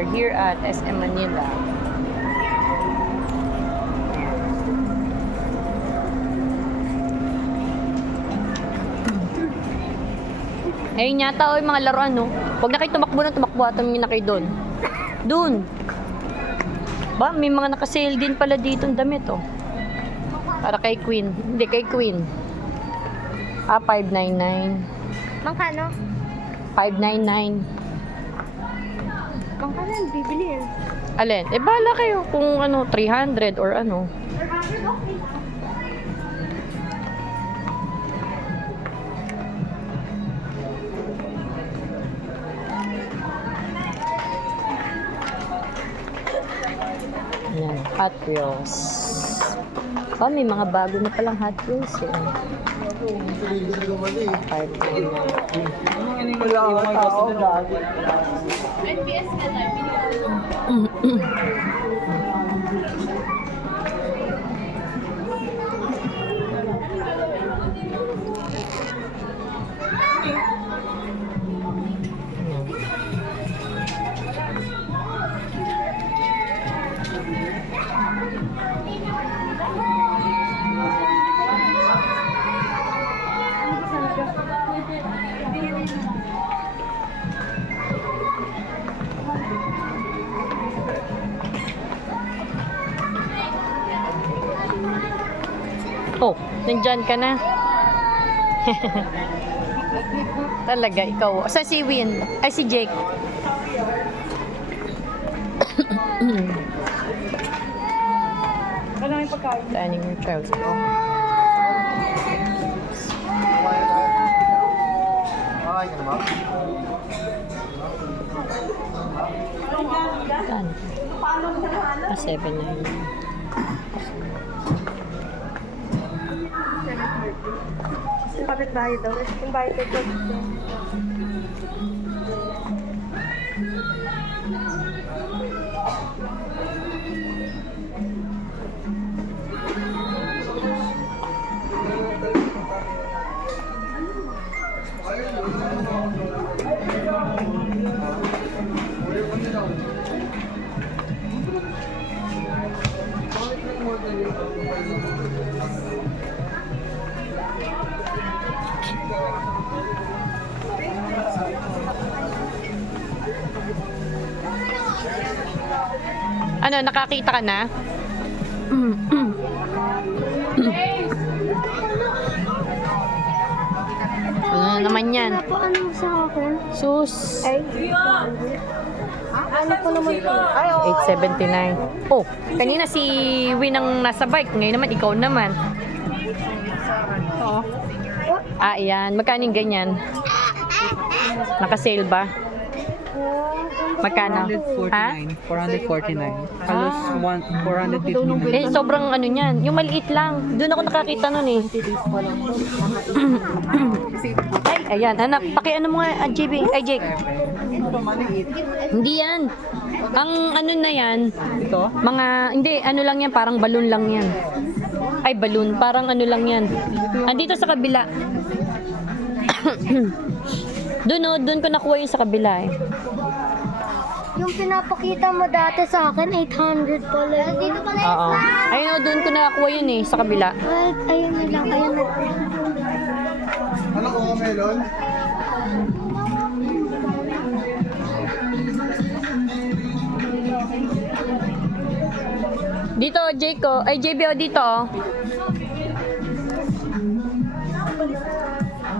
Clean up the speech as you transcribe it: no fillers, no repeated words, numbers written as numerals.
We're here at SM Manila. Ayun yata, yung mga laruan, no? Huwag na kayo tumakbo na tumakbo at tumingin na kayo doon. Doon! Ba, may mga nakasale din pala dito ang damit, oh. Para kay Queen. Hindi, kay Queen. 599. Mangkano? 599. Mangkano ang bibili yan? Alin? Eh, bahala kayo kung ano, 300 or ano. 400, okay. Ayan, Hot Wheels. Oh, may mga bago na palang Hot Wheels eh. 599. Oh, nandyan ka na. Talaga, ikaw. Saan si Win? Ay, si Jake. Ano yung pagkain? Dining room child. Saan? 7.9. Kapit bahay daw. Yung bahay ko ito. Ano, nakakita ka na? Ano naman yan? Ano po, ano sa akin? Sus. Ay, ano po naman ito? Ay, oo. 879. Oh, kanina si Win ang nasa bike. Ngayon naman, ikaw naman. Oo. Ah, yan. Magkano yung ganyan? Naka-sale ba? Magkano? Ha? 449. Halos 450 Eh, sobrang ano niyan. Yung maliit lang. Doon ako nakakita nun eh. Ay, ayan. Anak, pakiano mo nga, JB. Ay, Jake. Hindi yan. Ang ano na yan, Ito? mga, hindi, ano lang yan, parang balloon lang yan. Ay, balloon. Parang ano lang yan. Andito sa kabila. Doon oh, doon ko nakuha yung sa kabila eh. Yung pinapakita mo dati sa akin, 800 pala. Dito pala Oo. Ayun oh, doon ko nakuha yun eh, sa kabila. Ayun na lang, ayun na. Ano ko melon? Dito, Jake oh. Ay, JB oh, dito oh.